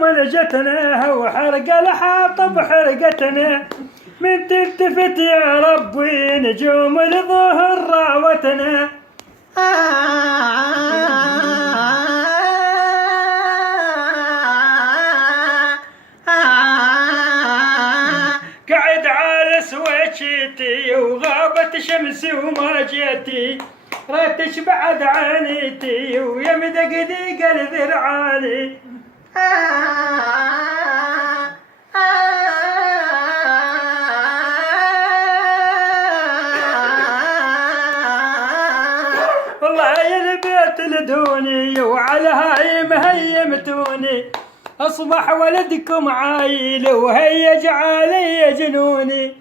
ملجتنا وحرق الحاطب حرقتنا من تلتفت يا ربي نجوم الظهر راوتنا. قعد على سويتشتي وغابت شمسي وما جيتي ريتش بعد عانيتي ويا مدقدق الذرعاني. والله يا البيت لدوني وعلى هاي مهيمتوني أصبح ولدكم عايل وهيج علي جنوني.